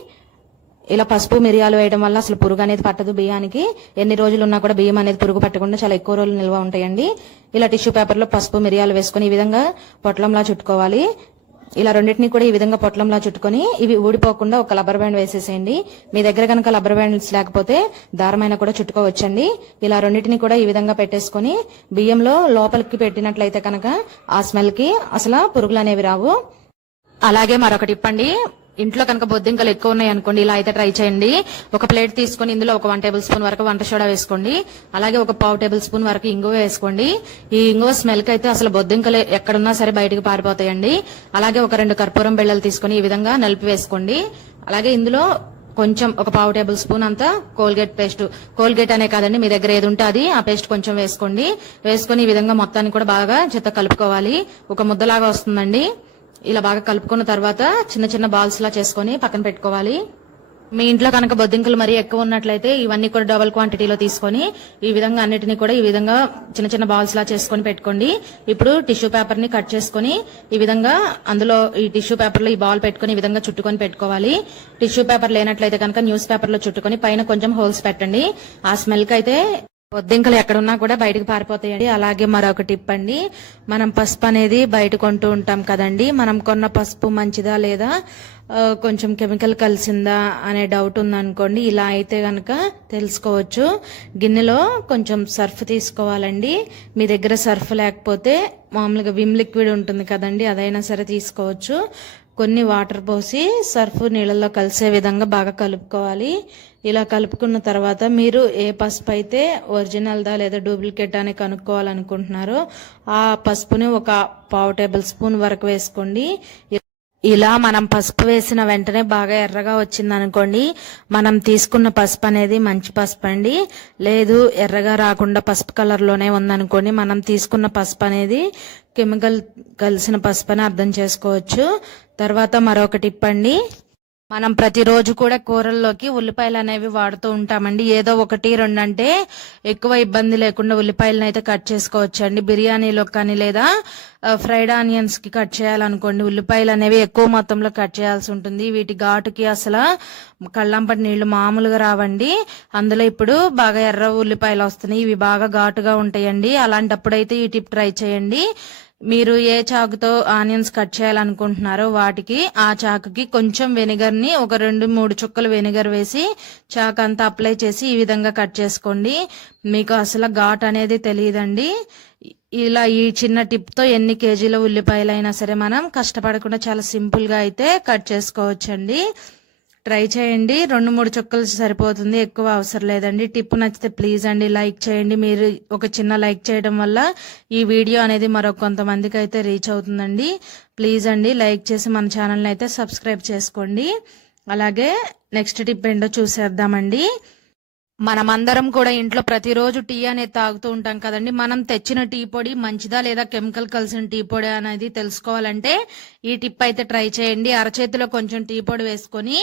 ఇలా పసుపు మిరియాలు వేయడం వల్ల అసలు పురుగు అనేది పట్టదు బియ్యానికి. ఎన్ని రోజులు ఉన్నా కూడా బియ్యం అనేది పురుగు పట్టకుండా చాలా ఎక్కువ రోజులు నిల్వ ఉంటాయండి. ఇలా టిష్యూ పేపర్లో పసుపు మిరియాలు వేసుకొని ఈ విధంగా పొట్లంలా చుట్టుకోవాలి. ఇలా రెండింటిని కూడా ఈ విధంగా పొట్లంలా చుట్టుకొని ఇవి ఊడిపోకుండా ఒక రబ్బర్ బ్యాండ్ వేసేసేయండి. మీ దగ్గర కనుక రబ్బర్ బ్యాండ్స్ లేకపోతే దారమైన కూడా చుట్టుకోవచ్చండి. ఇలా రెండింటిని కూడా ఈ విధంగా పెట్టేసుకొని బియ్యంలో లోపలికి పెట్టినట్లయితే కనుక ఆ స్మెల్ కి అసలు పురుగులు అనేవి రావు. అలాగే మరొక టిప్ అండి, ఇంట్లో కనుక బొద్దింకలు ఎక్కువ ఉన్నాయి అనుకోండి, ఇలా అయితే ట్రై చేయండి. ఒక ప్లేట్ తీసుకొని ఇందులో ఒక 1 టేబుల్ స్పూన్ వరకు వంట సోడా వేసుకోండి. అలాగే ఒక 1/2 టేబుల్ స్పూన్ వరకు ఇంగువ వేసుకోండి. ఈ ఇంగువ స్మెల్ కి అయితే అసలు బొద్దింకలు ఎక్కడున్నా సరే బయటకు పారిపోతాయండి. అలాగే ఒక 2 కర్పూరం బిళ్ళలు తీసుకొని ఈ విధంగా నలిపి వేసుకోండి. అలాగే ఇందులో కొంచెం ఒక 1/2 టేబుల్ స్పూన్ అంతా కోల్గేట్ పేస్ట్, కోల్గేట్ అనే కాదండి, మీ దగ్గర ఏది ఉంటే అది, ఆ పేస్ట్ కొంచెం వేసుకోండి. వేసుకొని ఈ విధంగా మొత్తాన్ని కూడా బాగా చెత్త కలుపుకోవాలి. ఒక ముద్దలాగా వస్తుందండి. ఇలా బాగా కలుపుకున్న తర్వాత చిన్న చిన్న బాల్స్ లా చేసుకొని పక్కన పెట్టుకోవాలి. మీ ఇంట్లో కనుక బొద్దింకలు మరీ ఎక్కువ ఉన్నట్లయితే ఇవన్నీ కూడా డబుల్ క్వాంటిటీలో తీసుకొని ఈ విధంగా అన్నిటిని కూడా ఈ విధంగా చిన్న చిన్న బాల్స్ లా చేసుకొని పెట్టుకోండి. ఇప్పుడు టిష్యూ పేపర్ ని కట్ చేసుకొని ఈ విధంగా అందులో ఈ టిష్యూ పేపర్ లో ఈ బాల్ పెట్టుకుని ఈ విధంగా చుట్టుకొని పెట్టుకోవాలి. టిష్యూ పేపర్ లేనట్లయితే కనుక న్యూస్ పేపర్ లో చుట్టుకొని పైన కొంచెం హోల్స్ పెట్టండి. ఆ స్మెల్ కి అయితే బొద్దింకలు ఎక్కడున్నా కూడా బయటకు పారిపోతాయండి. అలాగే మరొక టిప్ అండి, మనం పసుపు అనేది బయట కొంటూ ఉంటాం కదండి, మనం కొన్న పసుపు మంచిదా లేదా కొంచెం కెమికల్ కలిసిందా అనే డౌట్ ఉందనుకోండి, ఇలా అయితే గనక తెలుసుకోవచ్చు. గిన్నెలో కొంచెం సర్ఫ్ తీసుకోవాలండి. మీ దగ్గర సర్ఫ్ లేకపోతే మామూలుగా విమ్ లిక్విడ్ ఉంటుంది కదండి, అదైనా సరే తీసుకోవచ్చు. కొన్ని వాటర్ పోసి సర్ఫ్ నీళ్ళల్లో కలిసే విధంగా బాగా కలుపుకోవాలి. ఇలా కలుపుకున్న తర్వాత మీరు ఏ పసుపు అయితే ఒరిజినల్దా లేదా డూప్లికేట్ అని కనుక్కోవాలనుకుంటున్నారో ఆ పసుపుని ఒక 1/2 టేబుల్ స్పూన్ వరకు వేసుకోండి. ఇలా మనం పసుపు వేసిన వెంటనే బాగా ఎర్రగా వచ్చింది అనుకోండి, మనం తీసుకున్న పసుపు అనేది మంచి పసుపు అండి. లేదు ఎర్రగా రాకుండా పసుపు కలర్ లోనే ఉందనుకోండి, మనం తీసుకున్న పసుపు అనేది కెమికల్ కలిసిన పసుపు అని అర్థం చేసుకోవచ్చు. తర్వాత మరొక టిప్ అండి, మనం ప్రతిరోజు కూడా కూరల్లోకి ఉల్లిపాయలు అనేవి వాడుతూ ఉంటామండి. ఏదో 1 2 అంటే ఎక్కువ ఇబ్బంది లేకుండా ఉల్లిపాయలను అయితే కట్ చేసుకోవచ్చండి. బిర్యానీలో కానీ లేదా ఫ్రైడ్ ఆనియన్స్ కి కట్ చేయాలనుకోండి, ఉల్లిపాయలు అనేవి ఎక్కువ మొత్తంలో కట్ చేయాల్సి ఉంటుంది. వీటి ఘాటుకి అసలు కళ్ళంపటి నీళ్లు మామూలుగా రావండి. అందులో ఇప్పుడు బాగా ఎర్ర ఉల్లిపాయలు వస్తున్నాయి, ఇవి బాగా ఘాటుగా ఉంటాయండి. అలాంటప్పుడైతే ఈ టిప్ ట్రై చేయండి. మీరు ఏ చాకుతో ఆనియన్స్ కట్ చేయాలనుకుంటున్నారో వాటికి ఆ చాకుకి కొంచెం వెనిగర్ ని ఒక 2-3 చుక్కలు వెనిగర్ వేసి చాకు అంతా అప్లై చేసి ఈ విధంగా కట్ చేసుకోండి. మీకు అసలు ఘాట్ అనేది తెలియదండి. ఇలా ఈ చిన్న టిప్ తో ఎన్ని కేజీల ఉల్లిపాయలైనా సరే మనం కష్టపడకుండా చాలా సింపుల్ గా అయితే కట్ చేసుకోవచ్చండి. ట్రై చేయండి. 2-3 చుక్కలు సరిపోతుంది, ఎక్కువ అవసరం లేదండి. టిప్ నచ్చితే ప్లీజ్ అండి లైక్ చేయండి. మీరు ఒక చిన్న లైక్ చేయడం వల్ల ఈ వీడియో అనేది మరొక కొంతమందికి అయితే రీచ్ అవుతుందండి. ప్లీజ్ అండి లైక్ చేసి మన ఛానల్ని అయితే సబ్స్క్రైబ్ చేసుకోండి. అలాగే నెక్స్ట్ టిప్ ఏంటో చూసేద్దామండి. మనమందరం కూడా ఇంట్లో ప్రతిరోజు టీ అనేది తాగుతూ ఉంటాం కదండి. మనం తెచ్చిన టీ పొడి మంచిదా లేదా కెమికల్ కలిసిన టీ పొడి అనేది తెలుసుకోవాలంటే ఈ టిప్ అయితే ట్రై చేయండి. అరచేతిలో కొంచెం టీ పొడి వేసుకొని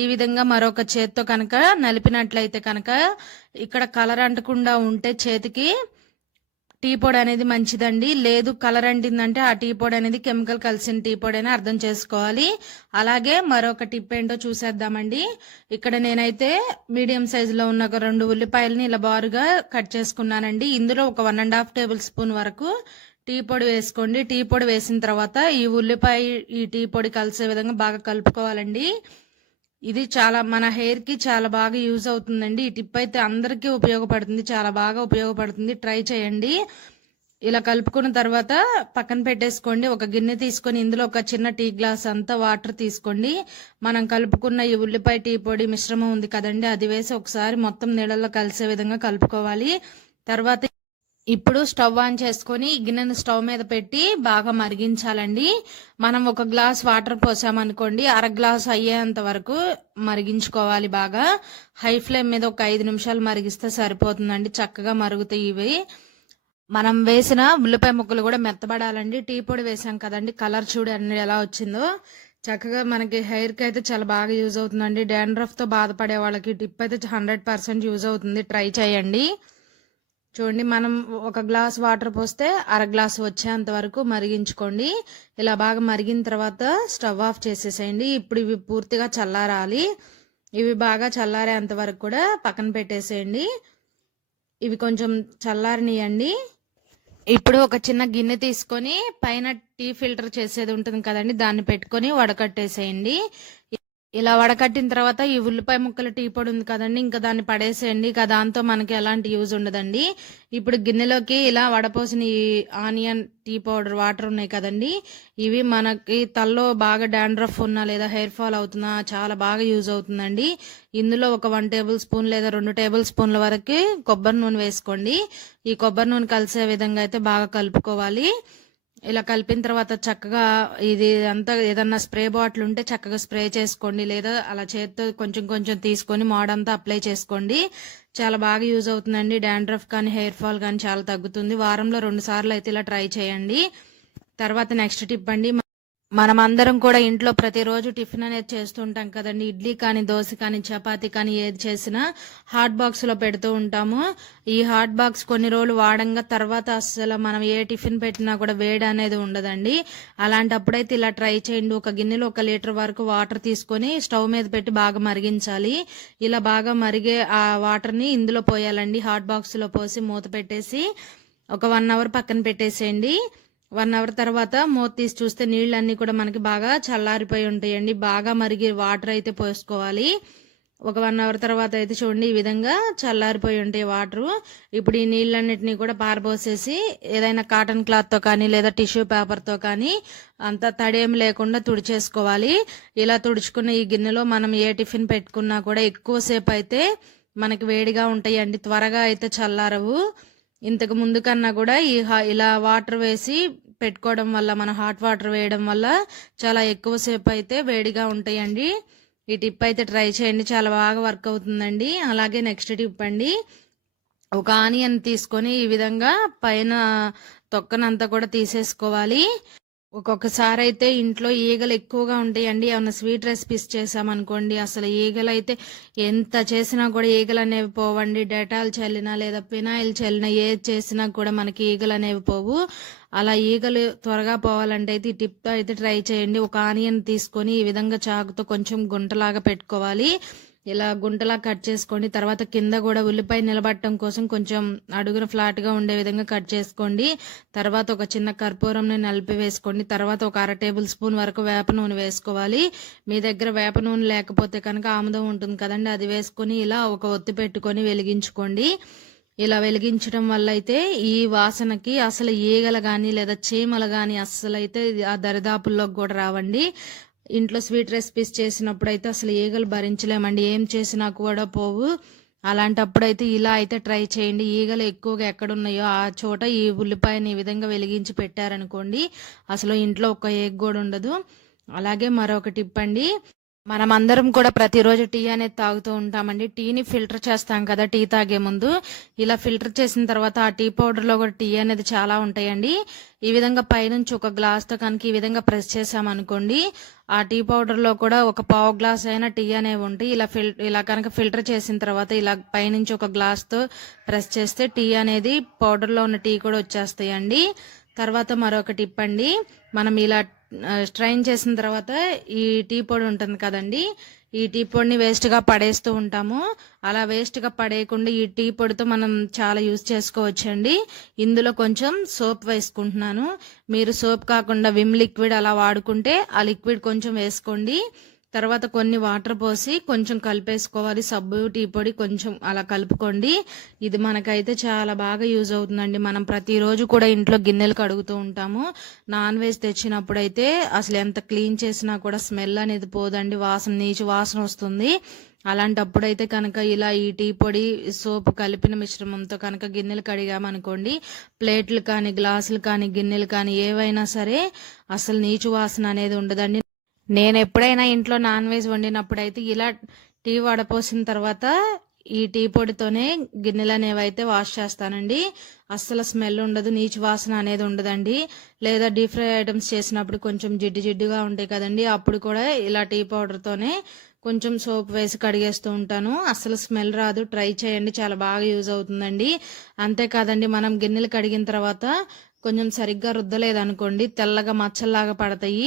ఈ విధంగా మరొక చేత్తో కనుక నలిపినట్లయితే కనుక ఇక్కడ కలర్ అంటకుండా ఉంటే చేతికి టీ పొడి అనేది మంచిదండి. లేదు కలర్ అంటిందంటే ఆ టీ పొడి అనేది కెమికల్ కలిసిన టీ పొడి అని అర్థం చేసుకోవాలి. అలాగే మరొక టిప్ ఏంటో చూసేద్దామండి. ఇక్కడ నేనైతే మీడియం సైజులో ఉన్న ఒక 2 ఉల్లిపాయలని ఇలా బారుగా కట్ చేసుకున్నానండి. ఇందులో ఒక 1.5 టేబుల్ స్పూన్ వరకు టీ పొడి వేసుకోండి. టీ పొడి వేసిన తర్వాత ఈ ఉల్లిపాయ ఈ టీ పొడి కలిసే విధంగా బాగా కలుపుకోవాలండి. ఇది చాలా మన హెయిర్ కి చాలా బాగా యూజ్ అవుతుందండి. ఈ టిప్ అయితే అందరికీ ఉపయోగపడుతుంది, చాలా బాగా ఉపయోగపడుతుంది. ట్రై చేయండి. ఇలా కలుపుకున్న తర్వాత పక్కన పెట్టేసుకోండి. ఒక గిన్నె తీసుకొని ఇందులో ఒక చిన్న టీ గ్లాస్ అంతా వాటర్ తీసుకోండి. మనం కలుపుకున్న ఈ ఉల్లిపాయ టీ పొడి మిశ్రమం ఉంది కదండి, అది వేసి ఒకసారి మొత్తం నీళ్ళల్లో కలిసే విధంగా కలుపుకోవాలి. తర్వాత ఇప్పుడు స్టవ్ ఆన్ చేసుకొని గిన్నెను స్టవ్ మీద పెట్టి బాగా మరిగించాలండి. మనం ఒక గ్లాస్ వాటర్ పోసామనుకోండి, 1/2 గ్లాస్ అయ్యేంత వరకు మరిగించుకోవాలి. బాగా హై ఫ్లేమ్ మీద ఒక 5 నిమిషాలు మరిగిస్తే సరిపోతుందండి. చక్కగా మరుగుతాయి ఇవి. మనం వేసిన ఉల్లిపాయ ముక్కలు కూడా మెత్తబడాలండి. టీ పొడి వేసాం కదండి, కలర్ చూడండి ఎలా వచ్చిందో. చక్కగా మనకి హెయిర్ కి అయితే చాలా బాగా యూజ్ అవుతుందండి. డాండ్రఫ్ తో బాధపడే వాళ్ళకి టిప్ అయితే 100% యూజ్ అవుతుంది. ట్రై చేయండి. చూడండి, మనం ఒక గ్లాస్ వాటర్ పోస్తే 1/2 గ్లాస్ వచ్చేంత వరకు మరిగించుకోండి. ఇలా బాగా మరిగిన తర్వాత స్టవ్ ఆఫ్ చేసేసేయండి. ఇప్పుడు ఇవి పూర్తిగా చల్లారాలి. ఇవి బాగా చల్లారేంత వరకు కూడా పక్కన పెట్టేసేయండి. ఇవి కొంచెం చల్లారనియండి. ఇప్పుడు ఒక చిన్న గిన్నె తీసుకొని పైన టీ ఫిల్టర్ చేసేది ఉంటుంది కదండి, దాన్ని పెట్టుకొని వడకట్టేసేయండి. ఇలా వడకట్టిన తర్వాత ఈ ఉల్లిపాయ ముక్కల టీ పొడి ఉంది కదండి, ఇంకా దాన్ని పడేసేయండి. ఇక దాంతో మనకి ఎలాంటి యూజ్ ఉండదండి. ఇప్పుడు గిన్నెలోకి ఇలా వడపోసిన ఈ ఆనియన్ టీ పౌడర్ వాటర్ ఉన్నాయి కదండి, ఇవి మనకి తల్లో బాగా డాండ్రఫ్ ఉన్నా లేదా హెయిర్ ఫాల్ అవుతున్నా చాలా బాగా యూజ్ అవుతుందండి. ఇందులో ఒక 1 టేబుల్ స్పూన్ లేదా 2 టేబుల్ స్పూన్ల వరకు కొబ్బరి నూనె వేసుకోండి. ఈ కొబ్బరి నూనె కలిసే విధంగా అయితే బాగా కలుపుకోవాలి. ఇలా కలిపిన తర్వాత చక్కగా ఇది అంతా ఏదన్నా స్ప్రే బాటిల్ ఉంటే చక్కగా స్ప్రే చేసుకోండి, లేదా అలా చేత్తో కొంచెం కొంచెం తీసుకొని మోడంతా అప్లై చేసుకోండి. చాలా బాగా యూజ్ అవుతుందండి. డాండ్రఫ్ కానీ హెయిర్ ఫాల్ కానీ చాలా తగ్గుతుంది. వారంలో 2 సార్లు అయితే ఇలా ట్రై చేయండి. తర్వాత నెక్స్ట్ టిప్ అండి, మనం అందరం కూడా ఇంట్లో ప్రతిరోజు టిఫిన్ అనేది చేస్తుంటాం కదండి. ఇడ్లీ కానీ దోశ కానీ చపాతీ కానీ ఏది చేసినా హాట్ బాక్స్ లో పెడుతూ ఉంటాము. ఈ హాట్ బాక్స్ కొన్ని రోజులు వాడంగా తర్వాత అసలు మనం ఏ టిఫిన్ పెట్టినా కూడా వేడి అనేది ఉండదండి. అలాంటప్పుడైతే ఇలా ట్రై చేయండి. ఒక గిన్నెలో 1 లీటర్ వరకు వాటర్ తీసుకొని స్టవ్ మీద పెట్టి బాగా మరిగించాలి. ఇలా బాగా మరిగే ఆ వాటర్ ని ఇందులో పోయాలండి. హాట్ బాక్స్ లో పోసి మూత పెట్టేసి ఒక 1 అవర్ పక్కన పెట్టేసేయండి. 1 అవర్ తర్వాత మూత తీసి చూస్తే నీళ్ళన్నీ కూడా మనకి బాగా చల్లారిపోయి ఉంటాయండి. బాగా మరిగి వాటర్ అయితే పోసుకోవాలి. ఒక 1 అవర్ తర్వాత అయితే చూడండి ఈ విధంగా చల్లారిపోయి ఉంటాయి వాటర్. ఇప్పుడు ఈ నీళ్ళన్నిటినీ కూడా పారబోసేసి ఏదైనా కాటన్ క్లాత్ తో కానీ లేదా టిష్యూ పేపర్ తో కానీ అంతా తడేం లేకుండా తుడిచేసుకోవాలి. ఇలా తుడుచుకున్న ఈ గిన్నెలో మనం ఏ టిఫిన్ పెట్టుకున్నా కూడా ఎక్కువసేపు అయితే మనకి వేడిగా ఉంటాయండి, త్వరగా అయితే చల్లారవు. ఇంతకు ముందు కన్నా కూడా ఇలా వాటర్ వేసి పెట్టుకోవడం వల్ల, మన హాట్ వాటర్ వేయడం వల్ల చాలా ఎక్కువసేపు అయితే వేడిగా ఉంటాయండి. ఈ టిప్ అయితే ట్రై చేయండి, చాలా బాగా వర్క్ అవుతుందండి. అలాగే నెక్స్ట్ టిప్ అండి, ఒక ఆనియన్ తీసుకొని ఈ విధంగా పైన తొక్కనంతా కూడా తీసేసుకోవాలి. ఒక్కొక్కసారి అయితే ఇంట్లో ఈగలు ఎక్కువగా ఉంటాయండి. ఏమన్నా స్వీట్ రెసిపీస్ చేసామనుకోండి, అసలు ఈగలు అయితే ఎంత చేసినా కూడా ఈగలు అనేవి పోవండి. డెటాల్ చల్లినా లేదా ఫినాయిల్ చల్లినా ఏది చేసినా కూడా మనకి ఈగలు అనేవి పోవు. అలా ఈగలు త్వరగా పోవాలంటే అయితే ఈ టిప్ అయితే ట్రై చేయండి. ఒక ఆనియన్ తీసుకొని ఈ విధంగా చాకుతో కొంచెం గుంటలాగా పెట్టుకోవాలి. ఇలా గుంటలా కట్ చేసుకోండి. తర్వాత కింద కూడా ఉల్లిపాయ నిలబడటం కోసం కొంచెం అడుగున ఫ్లాట్ గా ఉండే విధంగా కట్ చేసుకోండి. తర్వాత ఒక చిన్న కర్పూరంని నలిపి వేసుకోండి. తర్వాత ఒక 1/2 టేబుల్ స్పూన్ వరకు వేప నూనె వేసుకోవాలి. మీ దగ్గర వేప నూనె లేకపోతే కనుక ఆముదం ఉంటుంది కదండి, అది వేసుకొని ఇలా ఒక ఒత్తి పెట్టుకొని వెలిగించుకోండి. ఇలా వెలిగించడం వల్ల అయితే ఈ వాసనకి అసలు ఈగలు గాని లేదా చీమలు గాని అస్సలు అయితే ఆ దరిదాపుల్లోకి కూడా రావండి. ఇంట్లో స్వీట్ రెసిపీస్ చేసినప్పుడు అయితే అసలు ఈగలు భరించలేమండి, ఏం చేసినా కూడా పోవు. అలాంటప్పుడు అయితే ఇలా అయితే ట్రై చేయండి. ఈగలు ఎక్కువగా ఎక్కడున్నాయో ఆ చోట ఈ ఉల్లిపాయని ఈ విధంగా వెలిగించి పెట్టారనుకోండి, అసలు ఇంట్లో ఒక్క ఈగ కూడా ఉండదు. అలాగే మరొక టిప్ అండి, మనం అందరం కూడా ప్రతిరోజు టీ అనేది తాగుతూ ఉంటామండి. టీని ఫిల్టర్ చేస్తాం కదా టీ తాగే ముందు. ఇలా ఫిల్టర్ చేసిన తర్వాత ఆ టీ పౌడర్ లో కూడా టీ అనేది చాలా ఉంటాయండి. ఈ విధంగా పైనుంచి ఒక గ్లాస్ తో కనుక ఈ విధంగా ప్రెస్ చేసామనుకోండి, ఆ టీ పౌడర్ లో కూడా ఒక పావు గ్లాస్ అయినా టీ అనేవి ఉంటాయి. ఇలా కనుక ఫిల్టర్ చేసిన తర్వాత ఇలా పైనుంచి ఒక గ్లాస్ తో ప్రెస్ చేస్తే టీ అనేది పౌడర్ లో ఉన్న టీ కూడా వచ్చేస్తాయండి. తర్వాత మరొక టిప్ అండి, మనం ఇలా స్ట్రైన్ చేసిన తర్వాత ఈ టీ పొడి ఉంటుంది కదండి, ఈ టీ పొడిని వేస్ట్ గా పడేస్తూ ఉంటాము. అలా వేస్ట్ గా పడేయకుండా ఈ టీ పొడితో మనం చాలా యూజ్ చేసుకోవచ్చండి. ఇందులో కొంచెం సోప్ వేసుకుంటున్నాను. మీరు సోప్ కాకుండా విమ్ లిక్విడ్ అలా వాడుకుంటే ఆ లిక్విడ్ కొంచెం వేసుకోండి. తర్వాత కొన్ని వాటర్ పోసి కొంచెం కలిపేసుకోవాలి. సబ్బు టీ పొడి కొంచెం అలా కలుపుకోండి. ఇది మనకైతే చాలా బాగా యూజ్ అవుతుందండి. మనం ప్రతిరోజు కూడా ఇంట్లో గిన్నెలు కడుగుతూ ఉంటాము. నాన్ వెజ్ తెచ్చినప్పుడైతే అసలు ఎంత క్లీన్ చేసినా కూడా స్మెల్ అనేది పోదండి, నీచు వాసన వస్తుంది. అలాంటప్పుడైతే కనుక ఇలా ఈ టీ పొడి సోపు కలిపిన మిశ్రమంతో కనుక గిన్నెలు కడిగామనుకోండి, ప్లేట్లు కానీ గ్లాసులు కానీ గిన్నెలు కానీ ఏవైనా సరే అసలు నీచు వాసన అనేది ఉండదండి. నేను ఎప్పుడైనా ఇంట్లో నాన్ వెజ్ వండినప్పుడైతే ఇలా టీ వడపోసిన తర్వాత ఈ టీ పొడితోనే గిన్నెలు అనేవి అయితే వాష్ చేస్తానండి. అస్సలు స్మెల్ ఉండదు, నీచు వాసన అనేది ఉండదండి. లేదా డీప్ ఫ్రై ఐటమ్స్ చేసినప్పుడు కొంచెం జిడ్డుగా ఉంటాయి కదండి, అప్పుడు కూడా ఇలా టీ పౌడర్తోనే కొంచెం సోప్ వేసి కడిగేస్తూ ఉంటాను. అస్సలు స్మెల్ రాదు. ట్రై చేయండి, చాలా బాగా యూజ్ అవుతుందండి. అంతేకాదండి, మనం గిన్నెలు కడిగిన తర్వాత కొంచెం సరిగ్గా రుద్దలేదనుకోండి, తెల్లగా మచ్చల్లాగా పడతాయి.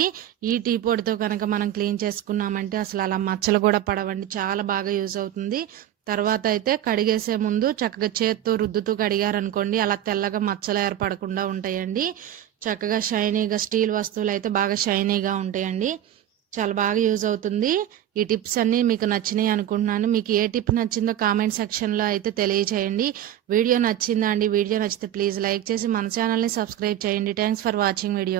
ఈ టీ పొడితో కనుక మనం క్లీన్ చేసుకున్నామంటే అసలు అలా మచ్చలు కూడా పడవండి. చాలా బాగా యూజ్ అవుతుంది. తర్వాత అయితే కడిగేసే ముందు చక్కగా చేత్తో రుద్దుతూ కడిగారనుకోండి, అలా తెల్లగా మచ్చలు ఏర్పడకుండా ఉంటాయండి. చక్కగా షైనీగా స్టీల్ వస్తువులు అయితే బాగా షైనీగా ఉంటాయండి. చాలా బాగా యూజ్ అవుతుంది. ఈ టిప్స్ అన్ని మీకు నచ్చినాయి అనుకుంటున్నాను. మీకు ఏ టిప్ నచ్చిందో కామెంట్ సెక్షన్ లో అయితే తెలియచేయండి. వీడియో నచ్చిందా అండి? వీడియో నచ్చితే ప్లీజ్ లైక్ చేసి మన ఛానల్ ని సబ్స్క్రైబ్ చేయండి. Thanks for watching video.